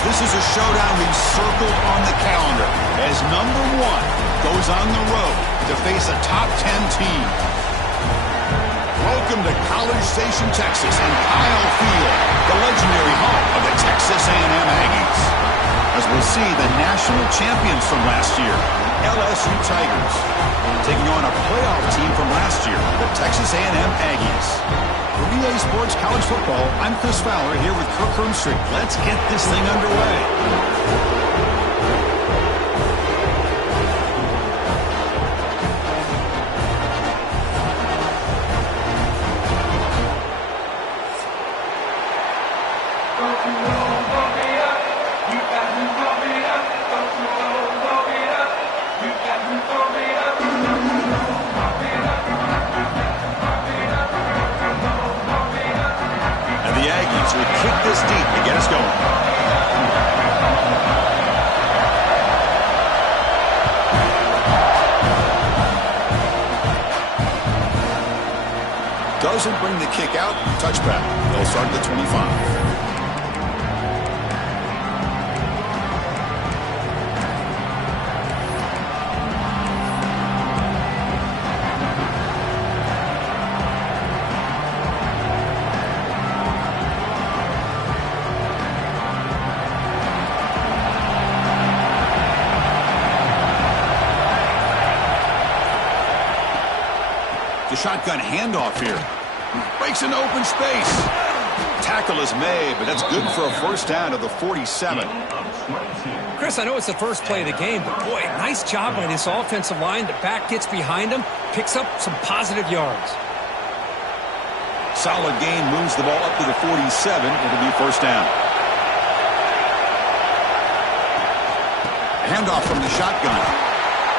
this is a showdown we've circled on the calendar as number 1 goes on the road to face a top 10 team. Welcome to College Station, Texas, and Kyle Field, the legendary home of the Texas A&M Aggies. As we'll see, the national champions from last year, LSU Tigers, taking on a playoff team from last year, the Texas A&M Aggies. For EA Sports College Football, I'm Chris Fowler here with Kirk Hermstrick. Let's get this thing underway. This deep to get us going. Doesn't bring the kick out. Touchback. They'll start at the 25. The shotgun handoff here. Breaks into open space. Tackle is made, but that's good for a first down to the 47. Chris, I know it's the first play of the game, but boy, nice job by this offensive line. The back gets behind him, picks up some positive yards. Solid gain, moves the ball up to the 47. It'll be first down. Handoff from the shotgun.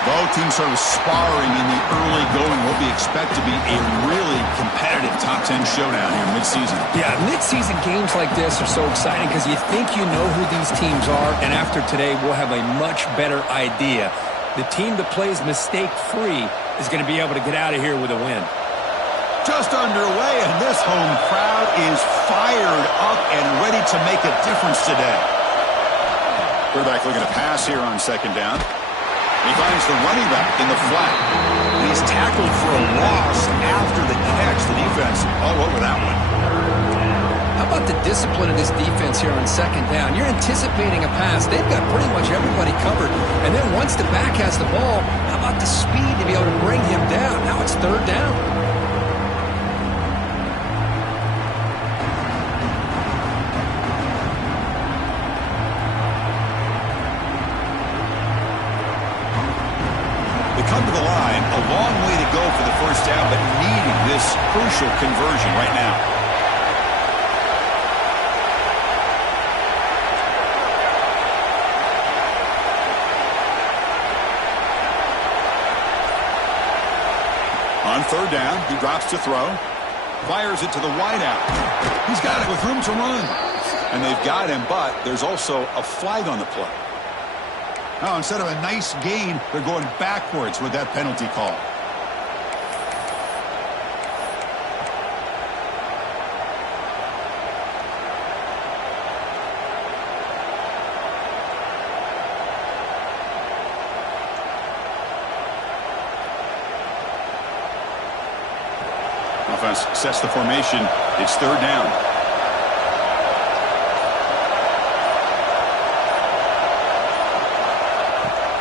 Both teams sort of sparring in the early going what we expect to be a really competitive top 10 showdown here midseason. Yeah, midseason games like this are so exciting because you think you know who these teams are, and after today we'll have a much better idea. The team that plays mistake-free is going to be able to get out of here with a win. Just underway, and this home crowd is fired up and ready to make a difference today. Quarterback looking to pass here on second down. He finds the running back in the flat. And he's tackled for a loss after the catch. The defense all over that one. How about the discipline of this defense here on second down? You're anticipating a pass. They've got pretty much everybody covered. And then once the back has the ball, how about the speed to be able to bring him down? Now it's third down. Come to the line, a long way to go for the first down, but needing this crucial conversion right now. On third down, he drops to throw, fires it to the wideout. He's got it with room to run. And they've got him, but there's also a flag on the play. Oh, instead of a nice gain, they're going backwards with that penalty call. Offense sets the formation. It's third down.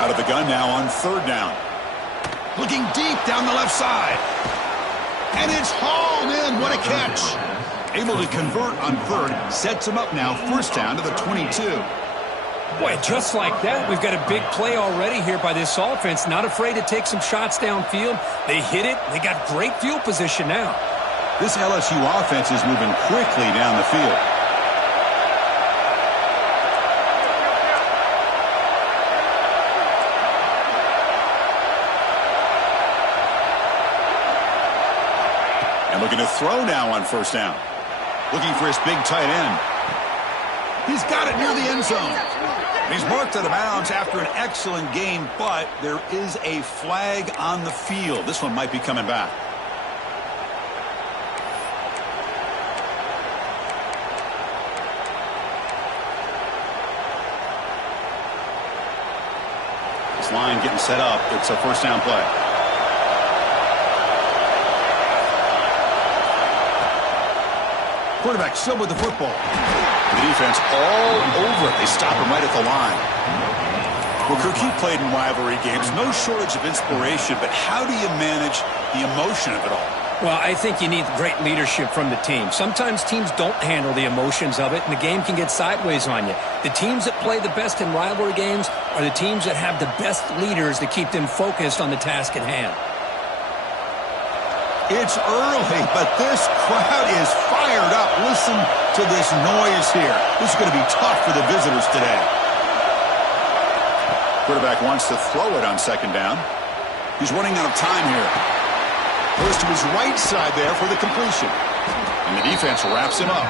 Out of the gun now on third down. Looking deep down the left side. And it's hauled in. What a catch. Able to convert on third. Sets him up now. First down to the 22. Boy, just like that, we've got a big play already here by this offense. Not afraid to take some shots downfield. They hit it. They got great field position now. This LSU offense is moving quickly down the field. And looking to throw now on first down. Looking for his big tight end. He's got it near the end zone. He's marked out of bounds after an excellent game, but there is a flag on the field. This one might be coming back. This line getting set up. It's a first down play. Quarterback still with the football. The defense all over it. They stop him right at the line. Well, Kirk, he played in rivalry games. No shortage of inspiration, but how do you manage the emotion of it all? Well, I think you need great leadership from the team. Sometimes teams don't handle the emotions of it, and the game can get sideways on you. The teams that play the best in rivalry games are the teams that have the best leaders to keep them focused on the task at hand. It's early, but this crowd is fired up. Listen to this noise here. This is going to be tough for the visitors today. Quarterback wants to throw it on second down. He's running out of time here. Goes to his right side there for the completion. And the defense wraps him up.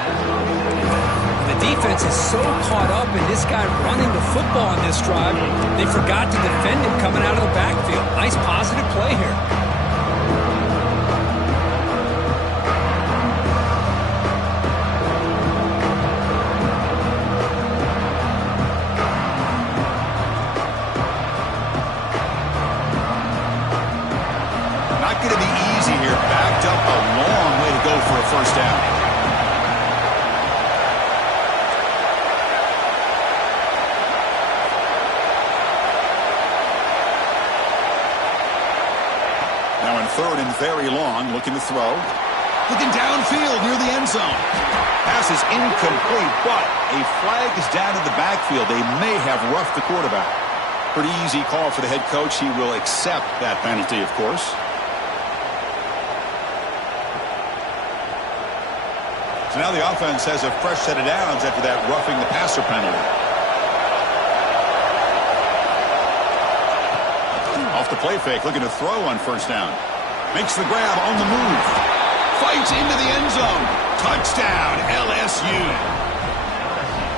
The defense is so caught up in this guy running the football on this drive, they forgot to defend him coming out of the backfield. Nice positive play here. First down. Now in third and very long, looking to throw. Looking downfield near the end zone. Pass is incomplete, but a flag is down in the backfield. They may have roughed the quarterback. Pretty easy call for the head coach. He will accept that penalty, of course. So now the offense has a fresh set of downs after that roughing the passer penalty. Off the play fake, looking to throw on first down. Makes the grab on the move. Fights into the end zone. Touchdown, LSU.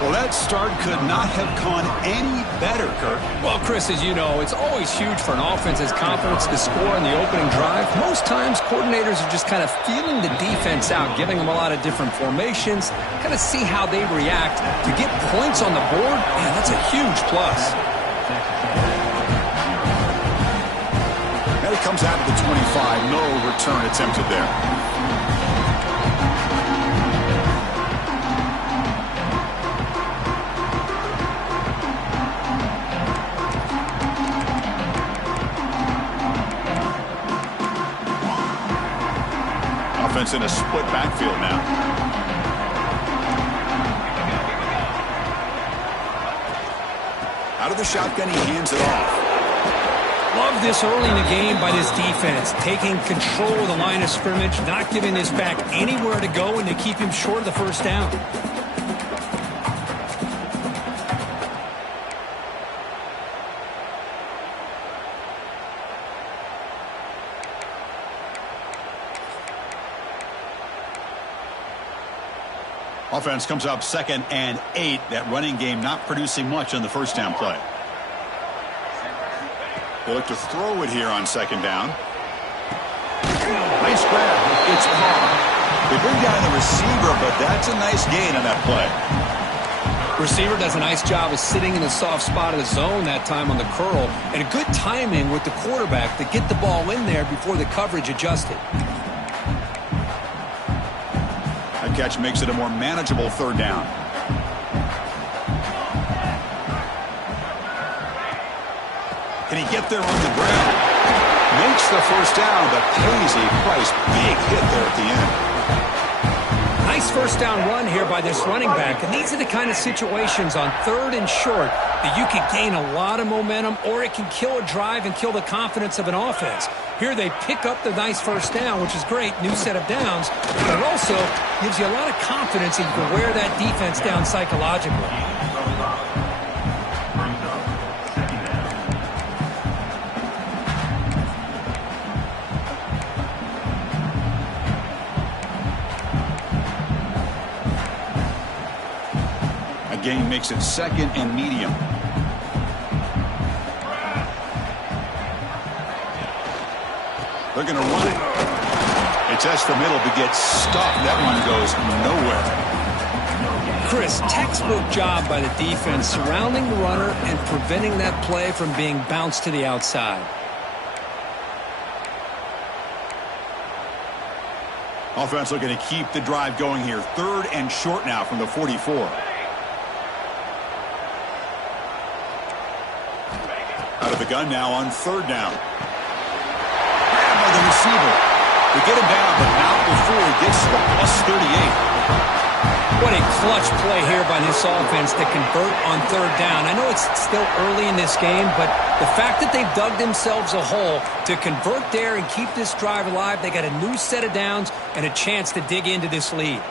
Well, that start could not have gone any better, Kirk. Well, Chris, as you know, it's always huge for an offense's confidence to score in the opening drive. Most times, coordinators are just kind of feeling the defense out, giving them a lot of different formations, kind of see how they react. To get points on the board, man, that's a huge plus. And it comes out to the 25. No return attempted there. In a split backfield now. Out of the shotgun, he hands it off. Love this early in the game by this defense, taking control of the line of scrimmage, not giving this back anywhere to go, and they keep him short of the first down. Offense comes up 2nd and 8. That running game not producing much on the first down play. They look to throw it here on second down. Nice grab. It's Carr. They bring down the receiver, but that's a nice gain on that play. Receiver does a nice job of sitting in the soft spot of the zone that time on the curl, and a good timing with the quarterback to get the ball in there before the coverage adjusted. That catch makes it a more manageable third down. Can he get there on the ground? Makes the first down, but pays a price. Big hit there at the end. Nice first down run here by this running back. And these are the kind of situations on third and short that you can gain a lot of momentum, or it can kill a drive and kill the confidence of an offense. Here they pick up the nice first down, which is great, new set of downs, but it also gives you a lot of confidence that you can wear that defense down psychologically. Gain makes it 2nd and medium. They're going to run it. It's the middle to get stuck. That one goes nowhere. Chris, textbook job by the defense surrounding the runner and preventing that play from being bounced to the outside. Offense looking to keep the drive going here. 3rd and short now from the 44. Out of the gun now on 3rd down. Grabbed by the receiver. They get him down, but not before he gets to the +38. What a clutch play here by this offense to convert on 3rd down. I know it's still early in this game, but the fact that they've dug themselves a hole to convert there and keep this drive alive, they got a new set of downs and a chance to dig into this lead.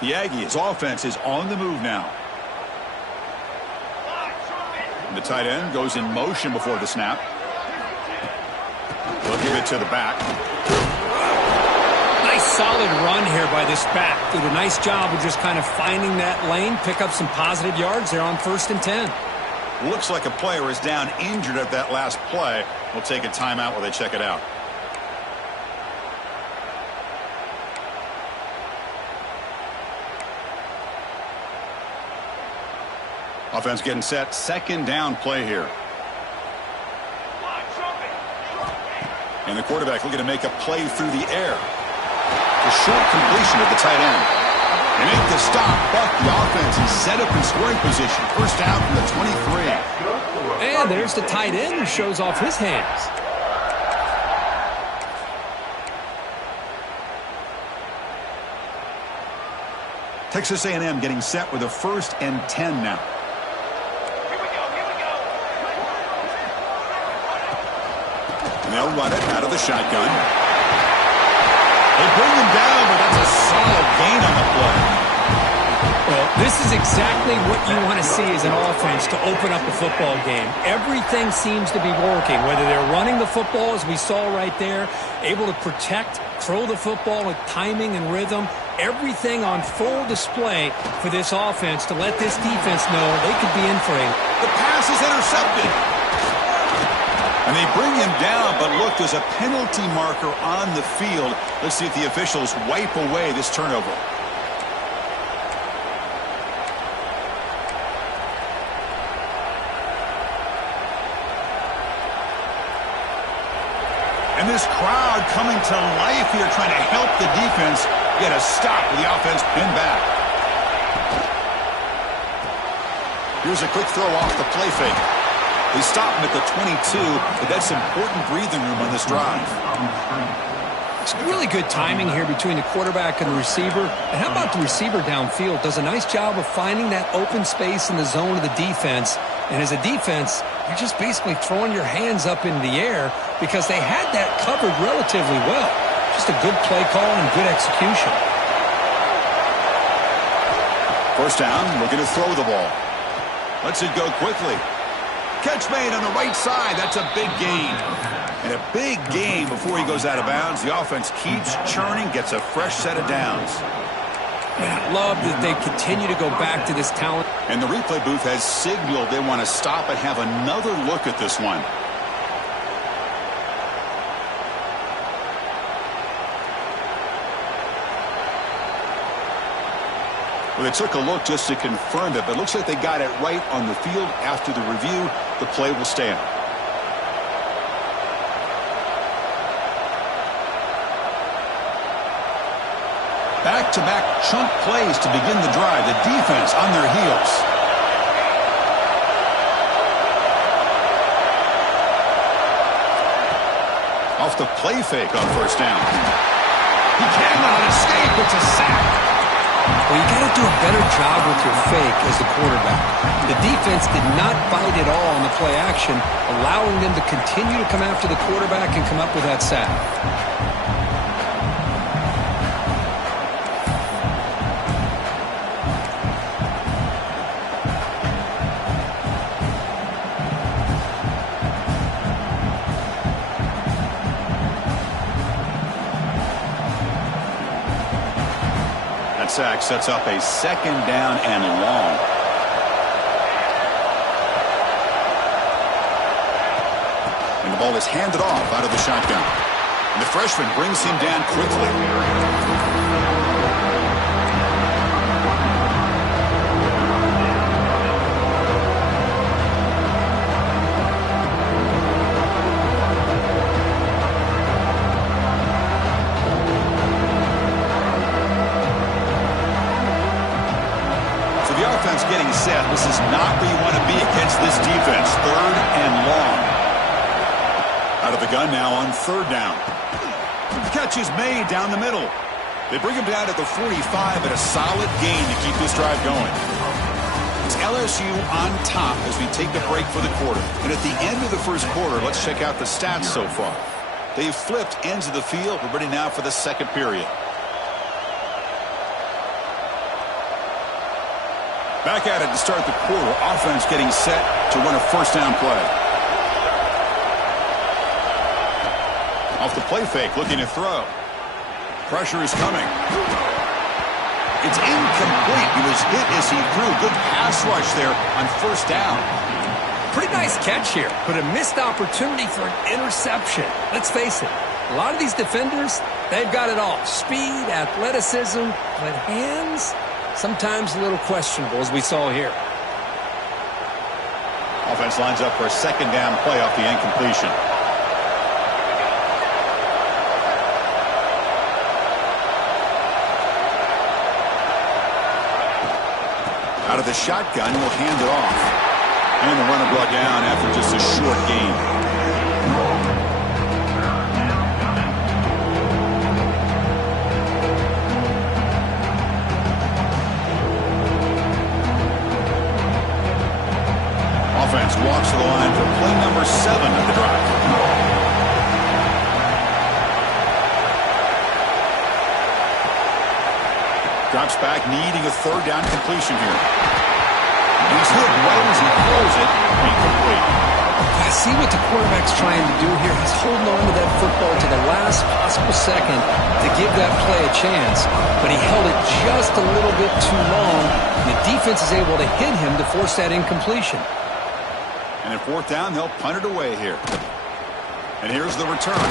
The Aggies' offense is on the move now. And the tight end goes in motion before the snap. They'll give it to the back. Nice solid run here by this back. Did a nice job of just kind of finding that lane, pick up some positive yards there on 1st and 10. Looks like a player is down injured at that last play. We'll take a timeout while they check it out. Offense getting set. 2nd down play here. And the quarterback looking to make a play through the air. The short completion of the tight end. They make the stop, but the offense is set up in scoring position. 1st down from the 23. And there's the tight end who shows off his hands. Texas A&M getting set with a 1st and 10 now. And they'll run it out of the shotgun. They bring him down, but that's a solid gain on the play. Well, this is exactly what you want to see as an offense to open up a football game. Everything seems to be working, whether they're running the football, as we saw right there, able to protect, throw the football with timing and rhythm. Everything on full display for this offense to let this defense know they could be in for it. The pass is intercepted. And they bring him down, but look, there's a penalty marker on the field. Let's see if the officials wipe away this turnover. And this crowd coming to life here, trying to help the defense get a stop with the offense pinned back. Here's a quick throw off the play fake. They stop him at the 22, but that's important breathing room on this drive. It's really good timing here between the quarterback and the receiver. And how about the receiver downfield? Does a nice job of finding that open space in the zone of the defense. And as a defense, you're just basically throwing your hands up in the air because they had that covered relatively well. Just a good play call and good execution. 1st down, looking to throw the ball. Lets it go quickly. Catch made on the right side. That's a big gain. And a big gain before he goes out of bounds. The offense keeps churning, gets a fresh set of downs. And I love that they continue to go back to this talent. And the replay booth has signaled they want to stop and have another look at this one. Well, they took a look just to confirm it, but it looks like they got it right on the field. After the review, the play will stand. Back-to-back chunk plays to begin the drive. The defense on their heels. Off the play fake on 1st down. He cannot escape. It's a sack. Well, you got to do a better job with your fake as the quarterback. The defense did not bite at all on the play action, allowing them to continue to come after the quarterback and come up with that sack. Sack sets up a 2nd down and long. And the ball is handed off out of the shotgun. And the freshman brings him down quickly. Offense getting set. This is not where you want to be against this defense. 3rd and long. Out of the gun now on 3rd down. Catch is made down the middle. They bring him down at the 45 at a solid gain to keep this drive going. It's LSU on top as we take the break for the quarter. And at the end of the first quarter, let's check out the stats so far. They've flipped ends of the field. We're ready now for the second period. Back at it to start the quarter. Offense getting set to run a first down play. Off the play fake, looking to throw. Pressure is coming. It's incomplete. He was hit as he threw. Good pass rush there on first down. Pretty nice catch here, but a missed opportunity for an interception. Let's face it, a lot of these defenders, they've got it all. Speed, athleticism, but hands, sometimes a little questionable, as we saw here. Offense lines up for a second down play off the incompletion. Out of the shotgun, will hand it off. And the runner brought down after just a short gain. Offense walks to the line for play number 7 of the drive. Drops back, needing a 3rd down completion here. He's hit right as he throws it. Incomplete. I see what the quarterback's trying to do here. He's holding on to that football to the last possible second to give that play a chance. But he held it just a little bit too long. And the defense is able to hit him to force that incompletion. And at 4th down, they'll punt it away here. And here's the return.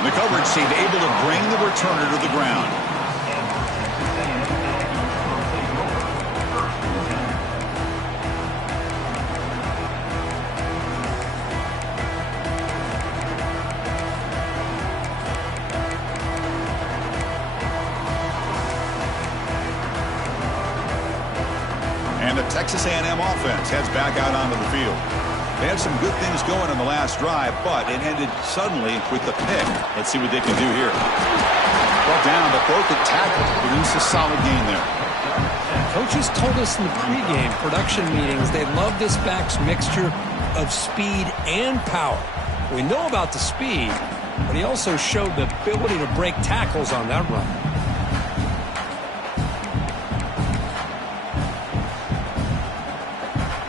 The coverage seemed able to bring the returner to the ground. And the Texas A&M offense heads back out onto the field. They had some good things going on the last drive, but it ended suddenly with the pick. Let's see what they can do here. Brought down, but broke the tackle. Produced a solid gain there. Coaches told us in the pregame production meetings they love this back's mixture of speed and power. We know about the speed, but he also showed the ability to break tackles on that run.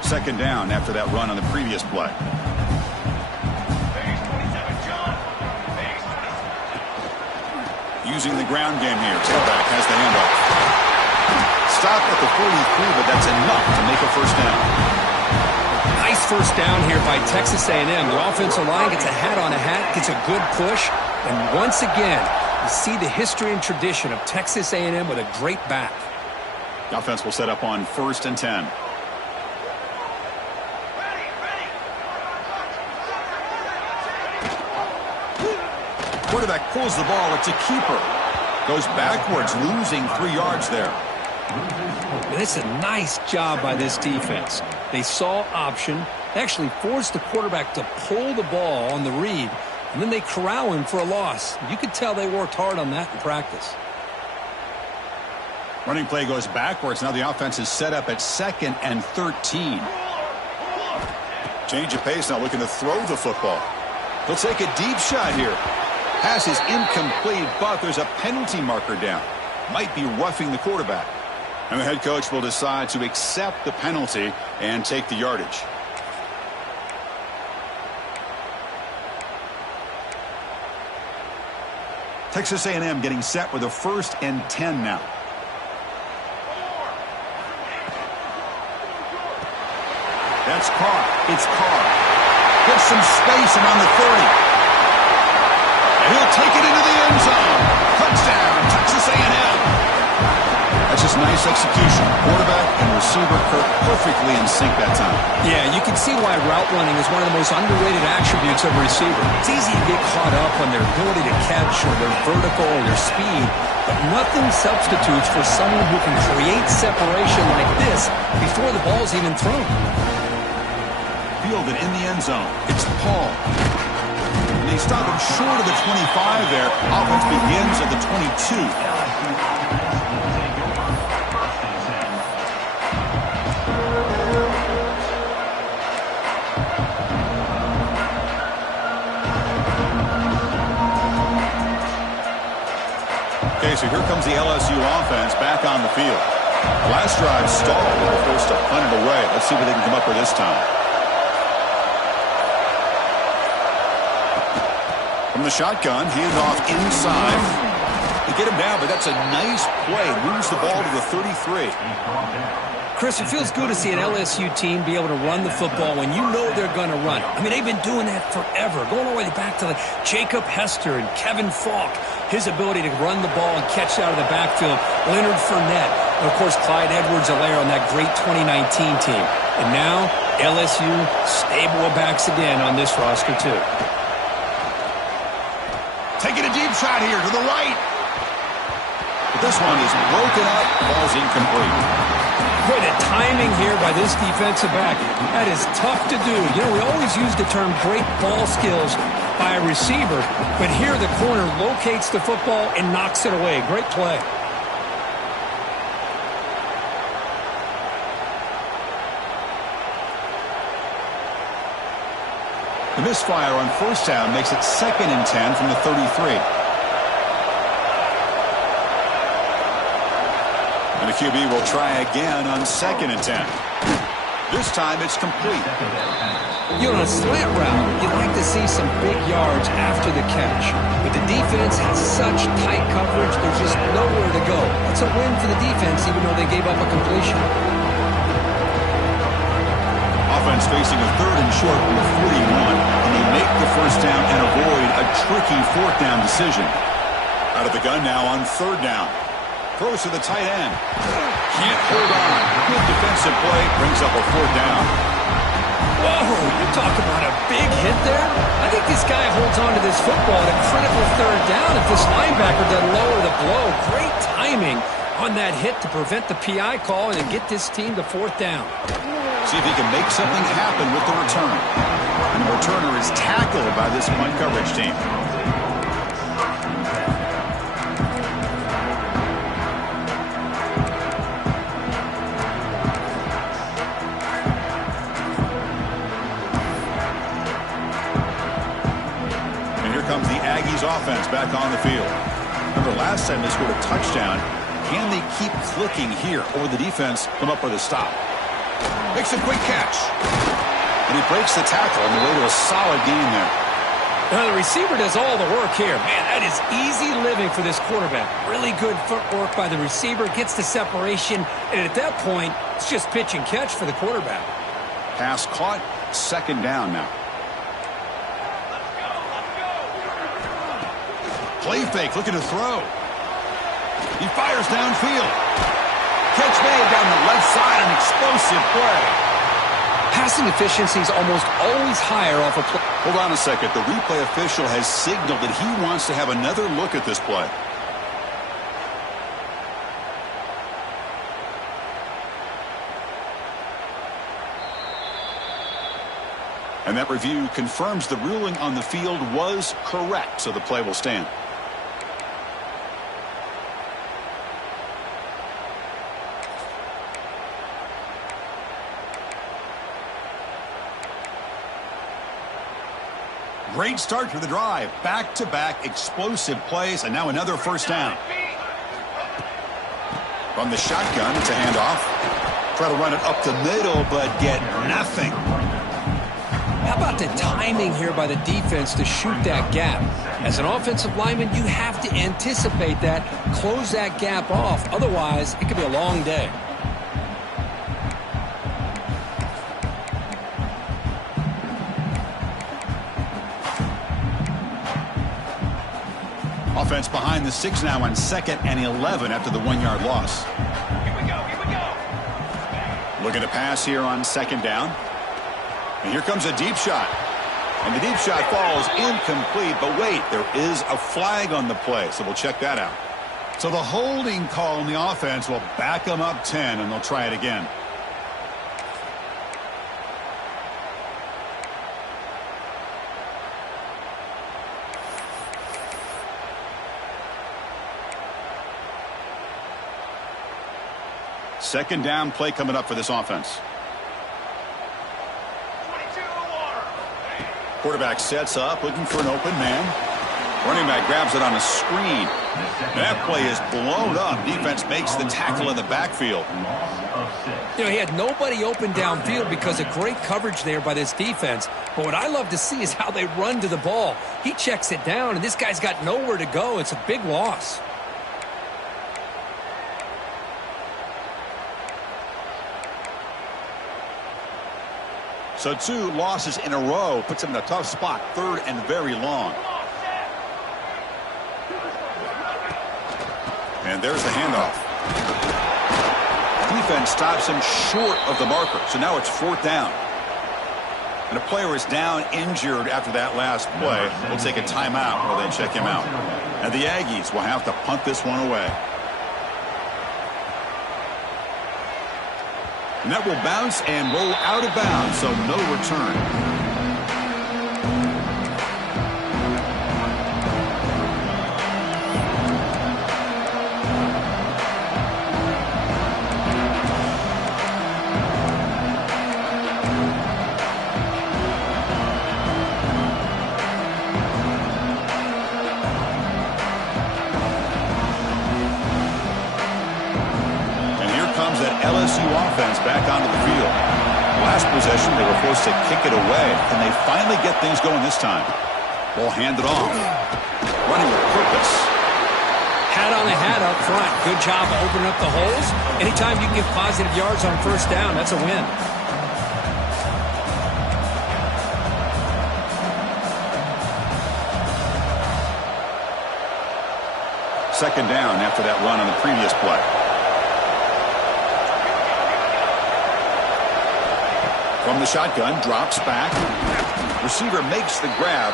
Second down after that run on the previous play. Using the ground game here. Tailback has the handoff. Stop at the 43, but that's enough to make a first down. Nice first down here by Texas A&M. The offensive line gets a hat on a hat, gets a good push, and once again, you see the history and tradition of Texas A&M with a great back. The offense will set up on 1st and 10. Quarterback pulls the ball. It's a keeper. Goes backwards, losing 3 yards there. It's a nice job by this defense. They saw option, actually forced the quarterback to pull the ball on the read, and then they corral him for a loss. You could tell they worked hard on that in practice. Running play goes backwards. Now the offense is set up at 2nd and 13. Change of pace now, looking to throw the football. He'll take a deep shot here. Pass is incomplete, but there's a penalty marker down. Might be roughing the quarterback. And the head coach will decide to accept the penalty and take the yardage. Texas A&M getting set with a 1st and 10 now. That's Carr. It's Carr. Gets some space around the 30. And he'll take it into the end zone. Touchdown, Texas A&M. That's a was nice execution. Quarterback and receiver perfectly in sync that time. Yeah, you can see why route running is one of the most underrated attributes of a receiver. It's easy to get caught up on their ability to catch or their vertical or their speed, but nothing substitutes for someone who can create separation like this before the ball's even thrown. Fielded in the end zone. It's Paul. And they stop him short of the 25 there. Offense begins at the 22. Okay, so here comes the LSU offense back on the field. Last drive stalled. They were forced to punt it away. Let's see what they can come up with this time. From the shotgun, handoff inside. They get him down, but that's a nice play. Moves the ball to the 33. Chris, it feels good to see an LSU team be able to run the football when you know they're going to run. I mean, they've been doing that forever, going all the way back to Jacob Hester and Kevin Falk. His ability to run the ball and catch out of the backfield, Leonard Fournette, and of course Clyde Edwards-Helaire on that great 2019 team. And now LSU stable of backs again on this roster too. Taking a deep shot here to the right. But this one is broken up, falls incomplete. Boy, the timing here by this defensive back, that is tough to do. You know, we always use the term great ball skills by a receiver, but here the corner locates the football and knocks it away. Great play. The misfire on first down makes it 2nd and 10 from the 33. And the QB will try again on 2nd and 10. This time it's complete. You know, on a slant route, you'd like to see some big yards after the catch. But the defense has such tight coverage, there's just nowhere to go. That's a win for the defense, even though they gave up a completion. Offense facing a 3rd and short from the 41, and they make the first down and avoid a tricky 4th down decision. Out of the gun now on 3rd down. Throws to the tight end. Can't hold on. Good defensive play. Brings up a 4th down. Whoa, you talk about a big hit there. I think this guy holds on to this football at a critical 3rd down if this linebacker doesn't lower the blow. Great timing on that hit to prevent the PI call and get this team to 4th down. See if he can make something happen with the return. And the returner is tackled by this punt coverage team. And here comes the Aggies offense back on the field. Remember last time they scored a touchdown. Can they keep clicking here, or the defense come up with a stop? Makes a quick catch. And he breaks the tackle on the way to a solid gain there. Now, the receiver does all the work here. Man, that is easy living for this quarterback. Really good footwork by the receiver. Gets the separation. And at that point, it's just pitch and catch for the quarterback. Pass caught. 2nd down now. Play fake. Looking to throw. He fires downfield. Catch made down the left side, an explosive play. Passing efficiency is almost always higher off a play. Hold on a second. The replay official has signaled that he wants to have another look at this play. And that review confirms the ruling on the field was correct, so the play will stand. Great start to the drive. Back-to-back explosive plays, and now another first down. From the shotgun, it's a handoff. Try to run it up the middle, but get nothing. How about the timing here by the defense to shoot that gap? As an offensive lineman, you have to anticipate that, close that gap off. Otherwise, it could be a long day. Offense behind the 6 now on 2nd and 11 after the 1-yard loss. Looking to pass here on second down. And here comes a deep shot. And the deep shot falls incomplete. But wait, there is a flag on the play, so we'll check that out. So the holding call on the offense will back them up 10, and they'll try it again. Second down play coming up for this offense. Quarterback sets up, looking for an open man. Running back grabs it on a screen. That play is blown up. Defense makes the tackle in the backfield. You know, he had nobody open downfield because of great coverage there by this defense. But what I love to see is how they run to the ball. He checks it down, and this guy's got nowhere to go. It's a big loss. So 2 losses in a row puts him in a tough spot. 3rd and very long. And there's the handoff. Defense stops him short of the marker. So now it's 4th down. And a player is down injured after that last play. We'll take a timeout while they check him out. And the Aggies will have to punt this one away. And that will bounce and roll out of bounds, so no return. LSU offense back onto the field. Last possession, they were forced to kick it away. Can they finally get things going this time? Ball handed off. Running with purpose. Hat on the hat up front. Good job of opening up the holes. Anytime you can get positive yards on first down, that's a win. Second down after that run on the previous play. From the shotgun, drops back. Receiver makes the grab.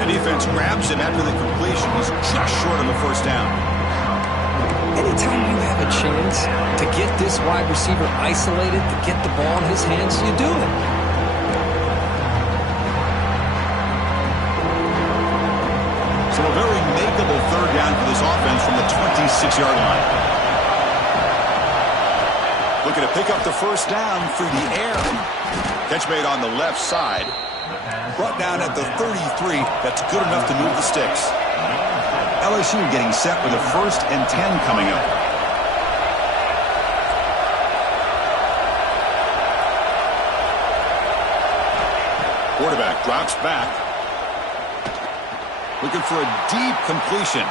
The defense grabs him after the completion. He's just short of a first down. Anytime you have a chance to get this wide receiver isolated, to get the ball in his hands, you do it. So a very makeable third down for this offense from the 26-yard line. Looking to pick up the first down through the air. Catch made on the left side. Brought down at the 33. That's good enough to move the sticks. LSU getting set with a 1st and 10 coming up. Quarterback drops back. Looking for a deep completion.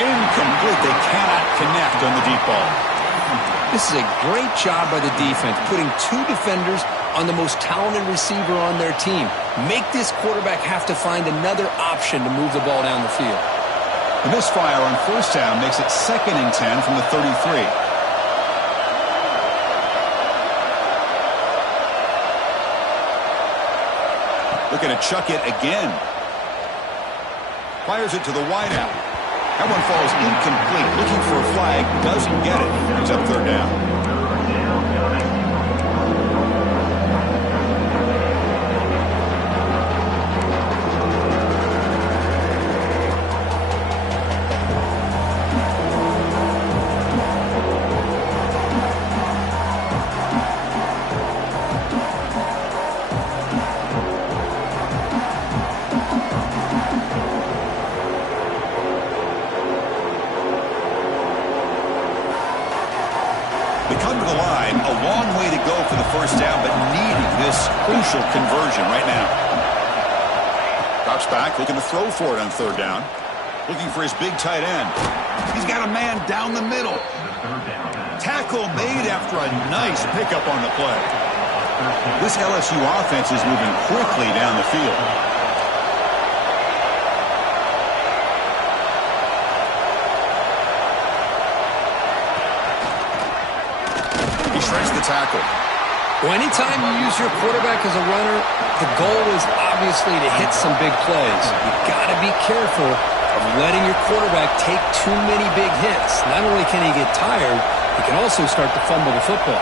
Incomplete. They cannot connect on the deep ball. This is a great job by the defense, putting 2 defenders on the most talented receiver on their team. Make this quarterback have to find another option to move the ball down the field. The misfire on first down makes it 2nd and 10 from the 33. Looking to chuck it again. Fires it to the wideout. That one falls incomplete. Looking for a flag. Doesn't get it. Brings up 3rd down. First down, but needing this crucial conversion right now. Drops back, looking to throw for it on 3rd down. Looking for his big tight end. He's got a man down the middle. Tackle made after a nice pickup on the play. This LSU offense is moving quickly down the field. He shrinks the tackle. Well, anytime you use your quarterback as a runner, the goal is obviously to hit some big plays. You've got to be careful of letting your quarterback take too many big hits. Not only can he get tired, he can also start to fumble the football.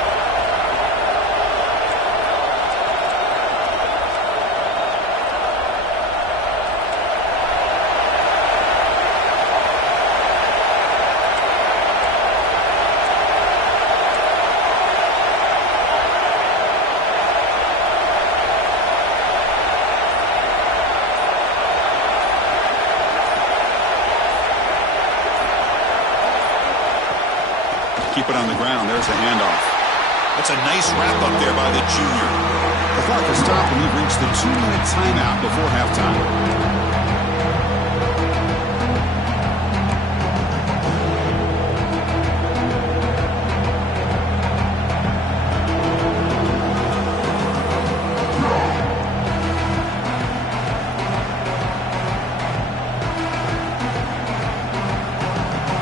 Keep it on the ground. There's the handoff. That's a nice wrap-up there by the junior. The clock has stopped, and we've reached the 2-minute timeout before halftime.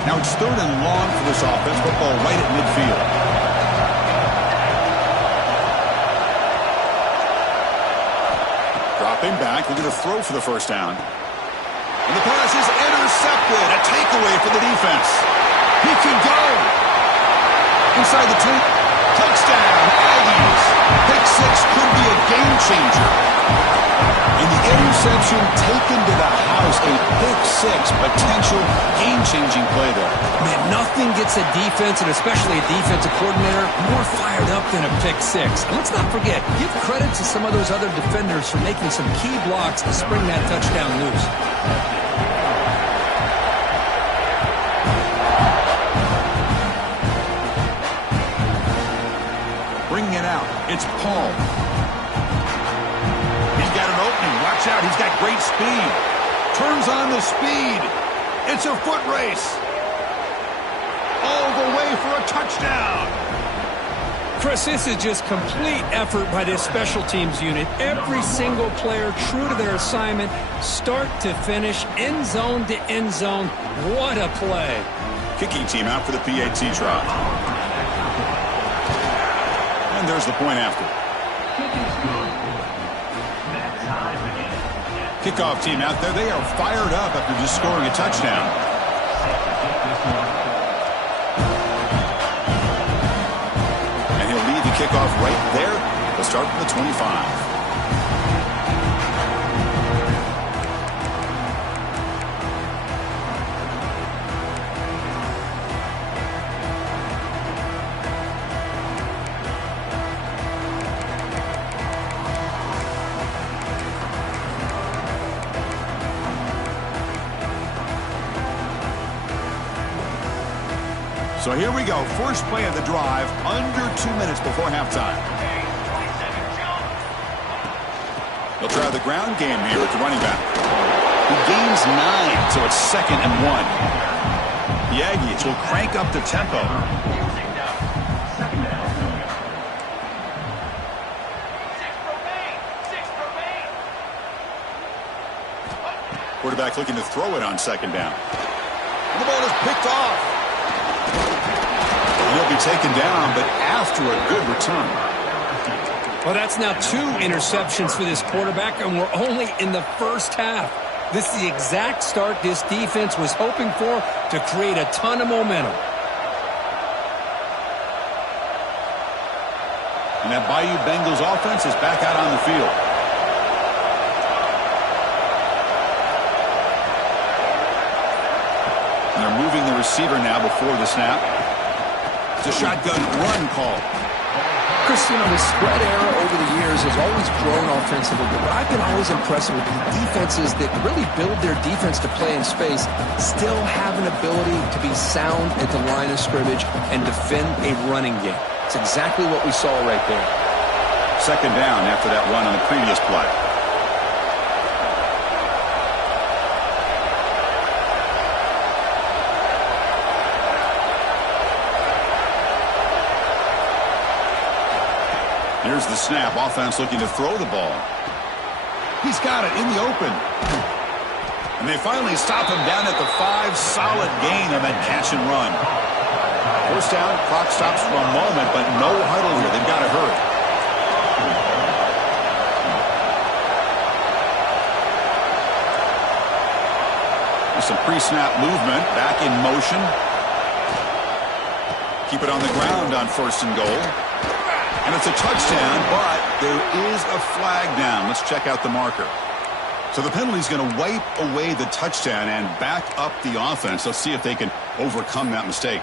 Now it's 3rd and long for this offense. Football right at midfield. Dropping back, looking to throw for the first down. And the pass is intercepted. A takeaway for the defense. He can go. Inside the 2. Touchdown, Aggies. Pick 6 could be a game changer. And the interception taken to the house. A pick 6 potential game-changing play there. Man, nothing gets a defense, and especially a defensive coordinator, more fired up than a pick 6. And let's not forget, give credit to some of those other defenders for making some key blocks to spring that touchdown loose. Bringing it out. It's Paul. He's got an opening. Watch out. He's got great speed. Turns on the speed. It's a foot race. All the way for a touchdown. Chris, this is just complete effort by this special teams unit. Every single player true to their assignment, start to finish, end zone to end zone. What a play. Kicking team out for the PAT try. And there's the point after. Kickoff team out there. They are fired up after just scoring a touchdown. And he'll lead the kickoff right there. They'll start from the 25. So here we go. First play of the drive, under 2 minutes before halftime. They'll try the ground game here at the running back. He gains 9, so it's 2nd and 1. The Aggies will crank up the tempo. Quarterback looking to throw it on 2nd down. And the ball is picked off. He'll be taken down, but after a good return. Well, that's now 2 interceptions for this quarterback, and we're only in the first half. This is the exact start this defense was hoping for to create a ton of momentum. And that Bayou Bengals offense is back out on the field. And they're moving the receiver now before the snap. It's a shotgun run call. Chris, you know, the spread era over the years has always grown offensively, but I've been always impressed with the defenses that really build their defense to play in space, still have an ability to be sound at the line of scrimmage and defend a running game. It's exactly what we saw right there. 2nd down after that run on the previous play. Here's the snap. Offense looking to throw the ball. He's got it in the open. And they finally stop him down at the 5. Solid gain on that catch and run. First down, clock stops for a moment, but no huddle here. They've got to hurry. There's some pre-snap movement, back in motion. Keep it on the ground on 1st and goal. And it's a touchdown, but there is a flag down. Let's check out the marker. So the penalty is going to wipe away the touchdown and back up the offense. Let's see if they can overcome that mistake.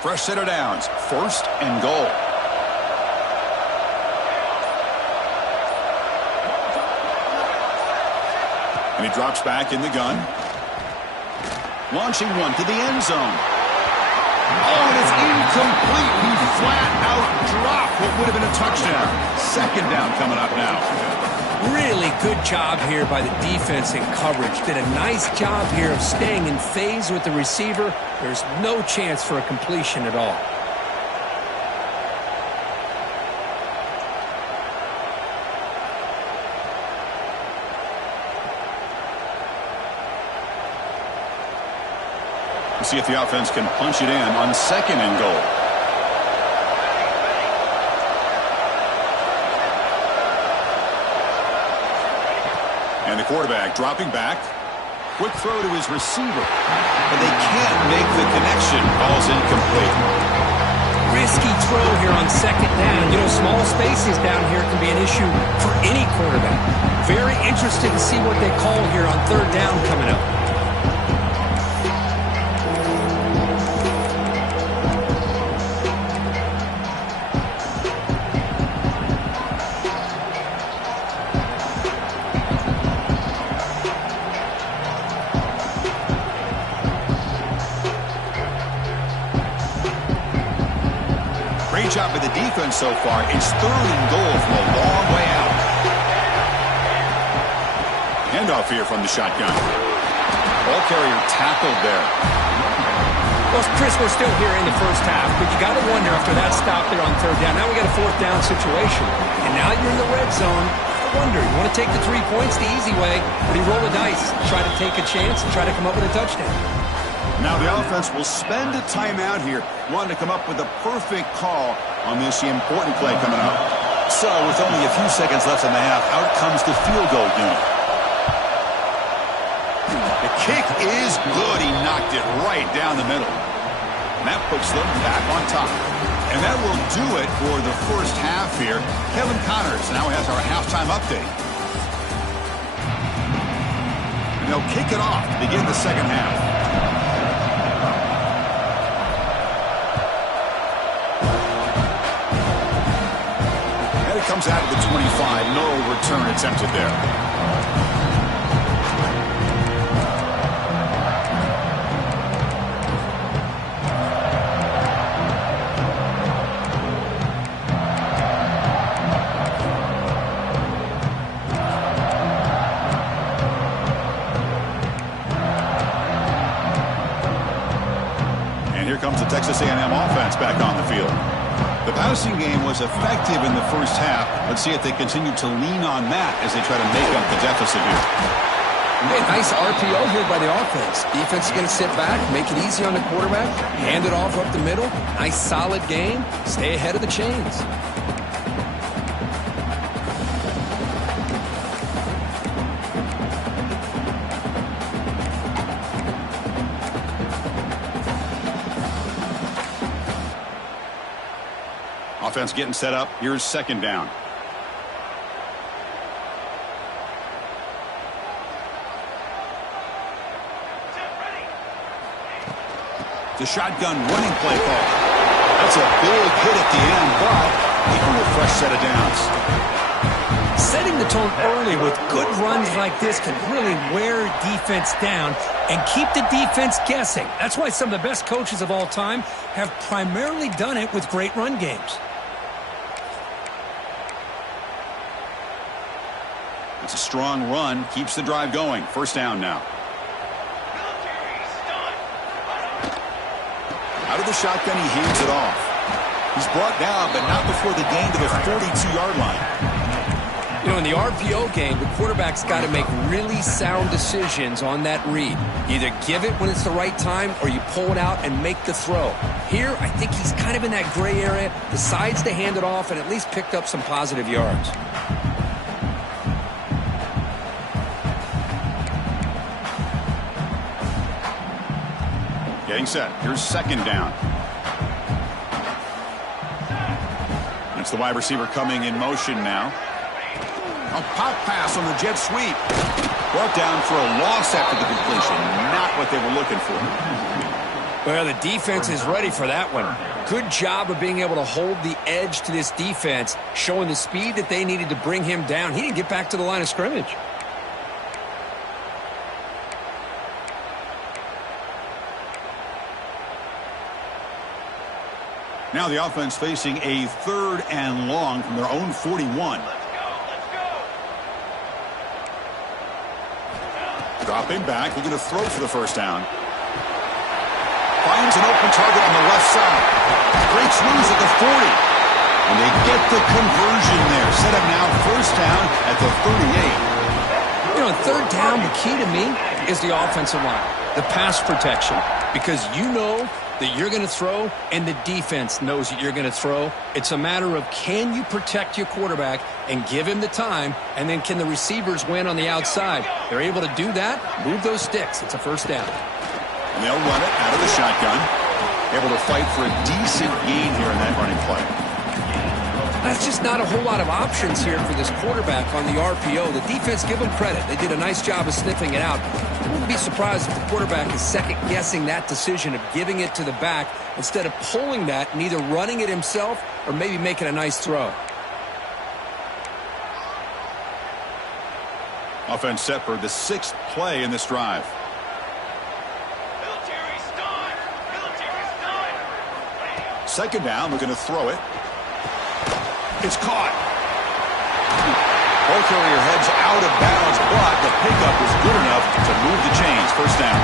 Fresh set of downs. 1st and goal. And he drops back in the gun. Launching one to the end zone. Oh, and it's incomplete. He flat out dropped what would have been a touchdown. 2nd down coming up now. Really good job here by the defense in coverage. Did a nice job here of staying in phase with the receiver. There's no chance for a completion at all. See if the offense can punch it in on 2nd and goal. And the quarterback dropping back. Quick throw to his receiver. But they can't make the connection. Ball's incomplete. Risky throw here on 2nd down. You know, small spaces down here can be an issue for any quarterback. Very interested to see what they call here on 3rd down coming up. Great job by the defense so far. It's 3rd and goal from a long way out. Handoff here from the shotgun. Ball carrier tackled there. Well, Chris, we're still here in the first half, but you got to wonder after that stop there on 3rd down. Now we got a 4th down situation, and now you're in the red zone. I wonder, you want to take the 3 points the easy way, or do you roll the dice, try to take a chance, and try to come up with a touchdown? Now the offense will spend a timeout here, wanting to come up with a perfect call on this important play coming up. So with only a few seconds left in the half, out comes the field goal unit. The kick is good. He knocked it right down the middle. And that puts them back on top. And that will do it for the first half here. Kevin Connors now has our halftime update. And they'll kick it off to begin the 2nd half. Comes out of the 25. No return attempted there. And here comes the Texas A&M offense back on the field. The passing game was effective in the first half. Let's see if they continue to lean on that as they try to make up the deficit here. Hey, nice RPO here by the offense. Defense is going to sit back, make it easy on the quarterback, hand it off up the middle. Nice solid game. Stay ahead of the chains. Offense getting set up. Here's 2nd down. The shotgun running play call. That's a big hit at the end, but even with a fresh set of downs. Setting the tone early with good runs like this can really wear defense down and keep the defense guessing. That's why some of the best coaches of all time have primarily done it with great run games. It's a strong run, keeps the drive going. 1st down now. Out of the shotgun, he hands it off. He's brought down, but not before the gain to the 42-yard line. You know, in the RPO game, the quarterback's got to make really sound decisions on that read. Either give it when it's the right time or you pull it out and make the throw. Here, I think he's kind of in that gray area, decides to hand it off and at least picked up some positive yards. Getting set. Here's second down. It's the wide receiver coming in motion now. A pop pass on the jet sweep. Brought down for a loss after the completion. Not what they were looking for. Well, the defense is ready for that one. Good job of being able to hold the edge to this defense, showing the speed that they needed to bring him down. He didn't get back to the line of scrimmage. Now the offense facing a 3rd and long from their own 41. Dropping back, looking to throw for the first down. Finds an open target on the left side. Breaks loose at the 40. And they get the conversion there. Set up now first down at the 38. You know, third down, the key to me is the offensive line, the pass protection. Because you know that you're going to throw and the defense knows that you're going to throw. It's a matter of can you protect your quarterback and give him the time, and then can the receivers win on the outside? They're able to do that, move those sticks. It's a first down. And they'll run it out of the shotgun. Able to fight for a decent gain here in that running play. That's just not a whole lot of options here for this quarterback on the RPO. The defense, give them credit. They did a nice job of sniffing it out. I wouldn't be surprised if the quarterback is second-guessing that decision of giving it to the back instead of pulling that and either running it himself or maybe making a nice throw. Offense set for the 6th play in this drive. Second down, looking to throw it. It's caught. Ball carrier heads out of bounds, but the pickup was good enough to move the chains. First down.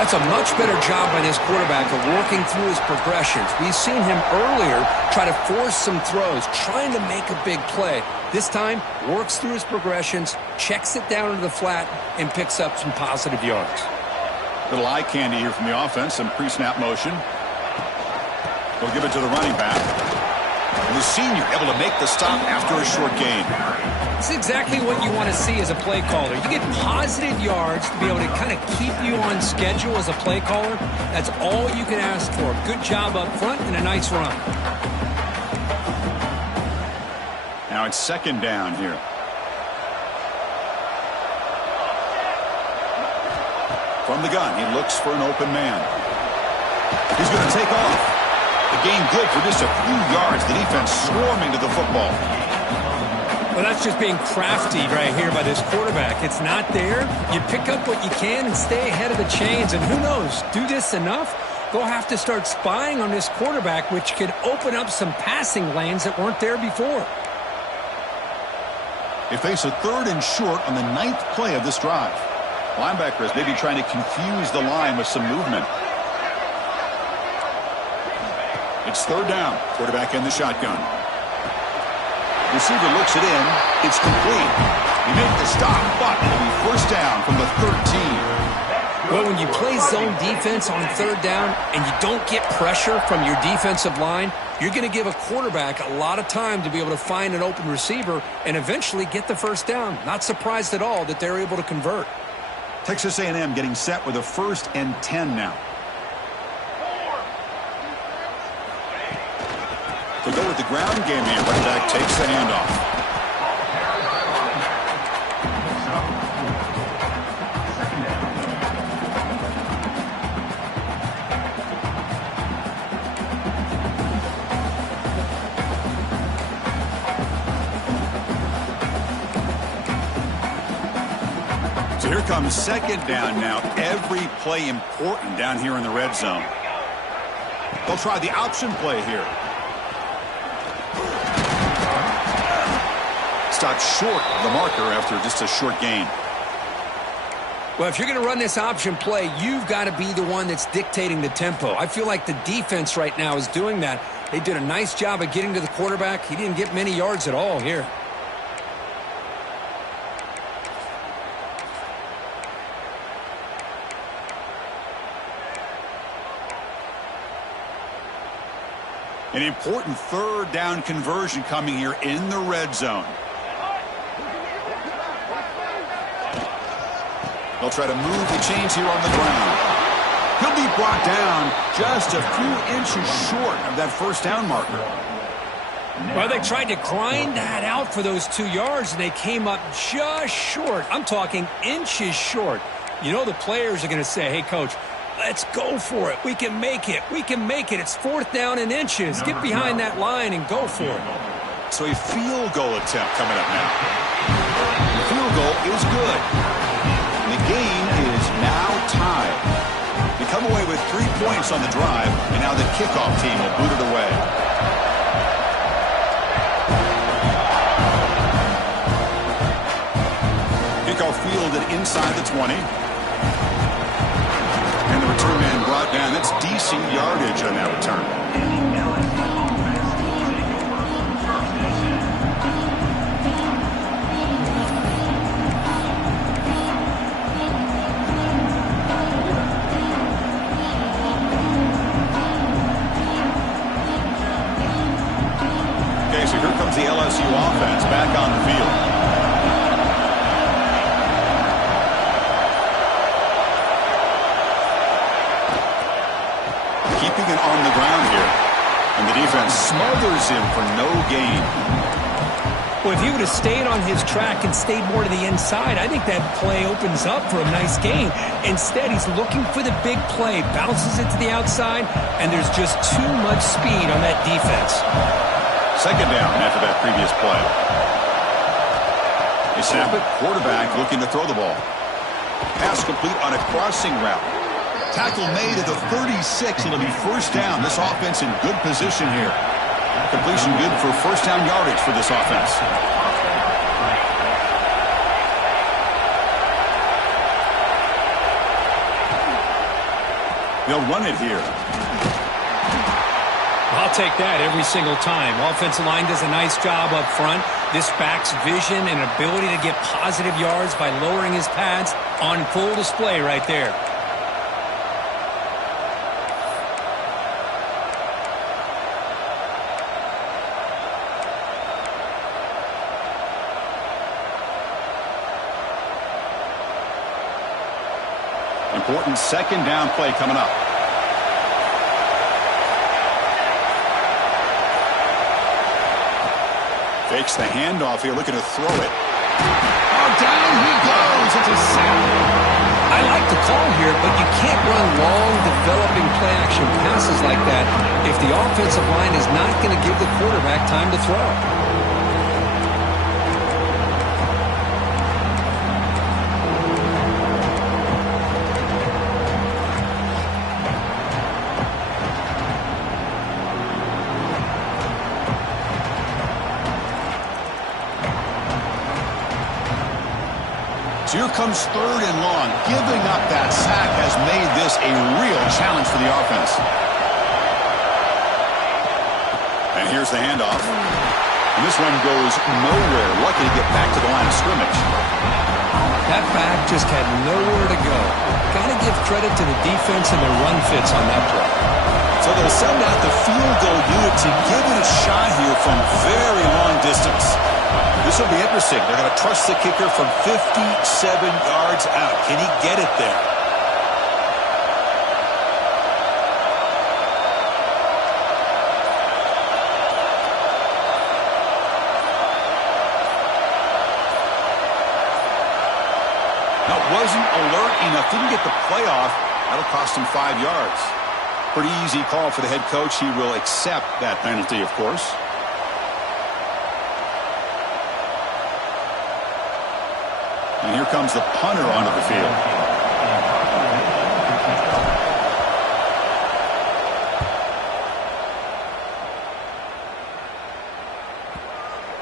That's a much better job by this quarterback of working through his progressions. We've seen him earlier try to force some throws, trying to make a big play. This time, works through his progressions, checks it down into the flat, and picks up some positive yards. Little eye candy here from the offense, some pre-snap motion. They'll give it to the running back. And the senior able to make the stop after a short gain. It's exactly what you want to see as a play caller. You get positive yards to be able to kind of keep you on schedule as a play caller. That's all you can ask for. Good job up front and a nice run. Now it's second down here. From the gun, he looks for an open man. He's going to take off. The gain good for just a few yards. The defense swarming to the football. Well, that's just being crafty right here by this quarterback. It's not there. You pick up what you can and stay ahead of the chains. And who knows, do this enough, they'll have to start spying on this quarterback, which could open up some passing lanes that weren't there before. They face a 3rd and short on the 9th play of this drive. Linebackers maybe trying to confuse the line with some movement. It's 3rd down. Quarterback in the shotgun. Receiver looks it in. It's complete. He made the stop, but it'll be first down from the 13. Well, when you play zone defense on 3rd down and you don't get pressure from your defensive line, you're going to give a quarterback a lot of time to be able to find an open receiver and eventually get the first down. Not surprised at all that they're able to convert. Texas A&M getting set with a 1st and 10 now. To go with the ground game here. Running back takes the handoff. So here comes second down now. Every play important down here in the red zone. They'll try the option play here. Stopped short of the marker after just a short gain. Well, if you're going to run this option play, you've got to be the one that's dictating the tempo. I feel like the defense right now is doing that. They did a nice job of getting to the quarterback. He didn't get many yards at all here. An important third down conversion coming here in the red zone. They'll try to move the chains here on the ground. He'll be brought down just a few inches short of that first down marker. Well, they tried to grind that out for those 2 yards, and they came up just short. I'm talking inches short. You know the players are going to say, hey, Coach, let's go for it. We can make it. We can make it. It's 4th down and inches. Get behind that line and go for it. So a field goal attempt coming up now. The field goal is good. And the game is now tied. They come away with 3 points on the drive, and now the kickoff team will boot it away. Kickoff fielded inside the 20. And the return man brought down. That's decent yardage on that return. Okay, so here comes the LSU offense back on the field. Keeping it on the ground here. And the defense smothers him for no gain. Well, if he would have stayed on his track and stayed more to the inside, I think that play opens up for a nice gain. Instead, he's looking for the big play, bounces it to the outside, and there's just too much speed on that defense. Second down after that previous play. They snap it. Quarterback looking to throw the ball. Pass complete on a crossing route. Tackle made at the 36. It'll be first down. This offense in good position here. Completion good for first down yardage for this offense. They'll run it here. I'll take that every single time. Offensive line does a nice job up front. This back's vision and ability to get positive yards by lowering his pads on full display right there. Important second down play coming up. Fakes the handoff here, looking to throw it. Oh, down he goes. It's a sack. I like the call here, but you can't run long, developing play-action passes like that if the offensive line is not going to give the quarterback time to throw. So here comes third and long. Giving up that sack has made this a real challenge for the offense. And here's the handoff. And this one goes nowhere. Lucky to get back to the line of scrimmage. That back just had nowhere to go. Got to give credit to the defense and the run fits on that play. So they'll send out the field goal unit to give it a shot here from very long distance. This will be interesting. They're going to trust the kicker from 57 yards out. Can he get it there? Now, wasn't alert enough. Didn't get the play off. That'll cost him 5 yards. Pretty easy call for the head coach. He will accept that penalty, of course. And here comes the punter onto the field.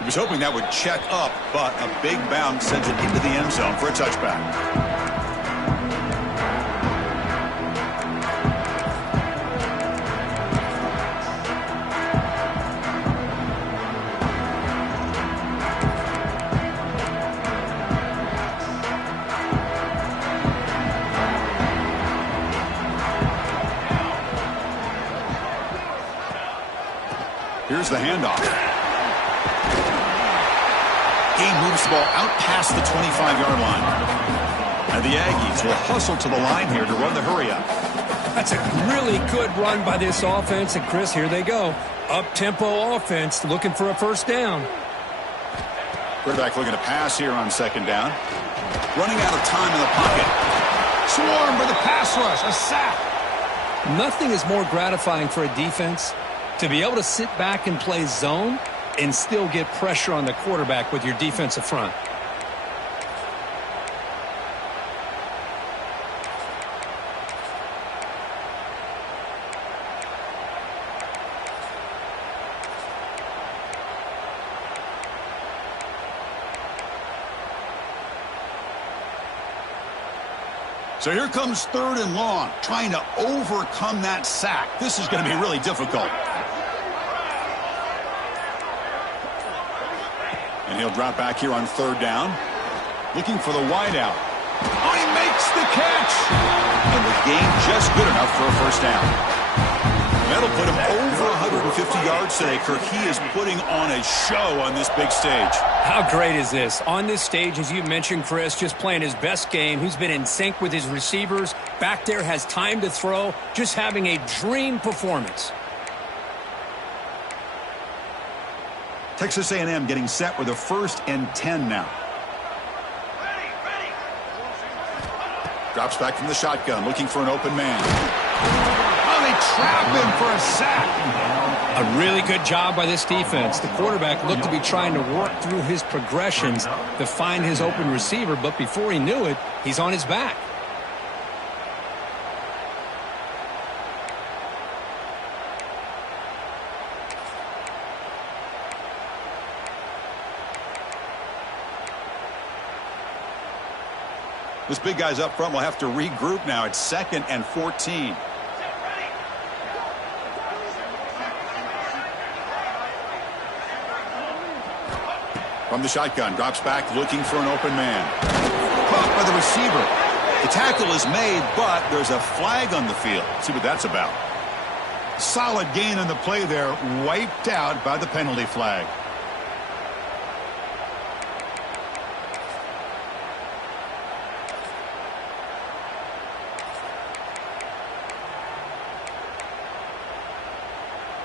He was hoping that would check up, but a big bounce sends it into the end zone for a touchback. Here's the handoff. He moves the ball out past the 25-yard line. And the Aggies will hustle to the line here to run the hurry-up. That's a really good run by this offense. And, Chris, here they go. Up-tempo offense looking for a first down. Quarterback looking to pass here on second down. Running out of time in the pocket. Swarm for the pass rush. A sack. Nothing is more gratifying for a defense to be able to sit back and play zone and still get pressure on the quarterback with your defensive front. So here comes third and long, trying to overcome that sack. This is going to be really difficult. And he'll drop back here on third down, looking for the wideout. Oh, he makes the catch! And the game just good enough for a first down. That'll put him over 150 yards today, Kirk. He is putting on a show on this big stage. How great is this? On this stage, as you mentioned, Chris, just playing his best game. He's been in sync with his receivers. Back there, has time to throw. Just having a dream performance. Texas A&M getting set with a 1st and 10 now. Drops back from the shotgun, looking for an open man. Oh, they trap him for a sack. A really good job by this defense. The quarterback looked to be trying to work through his progressions to find his open receiver, but before he knew it, he's on his back. This big guy's up front will have to regroup now. It's 2nd and 14. From the shotgun, drops back, looking for an open man. Caught by the receiver. The tackle is made, but there's a flag on the field. Let's see what that's about. Solid gain on the play there, wiped out by the penalty flag.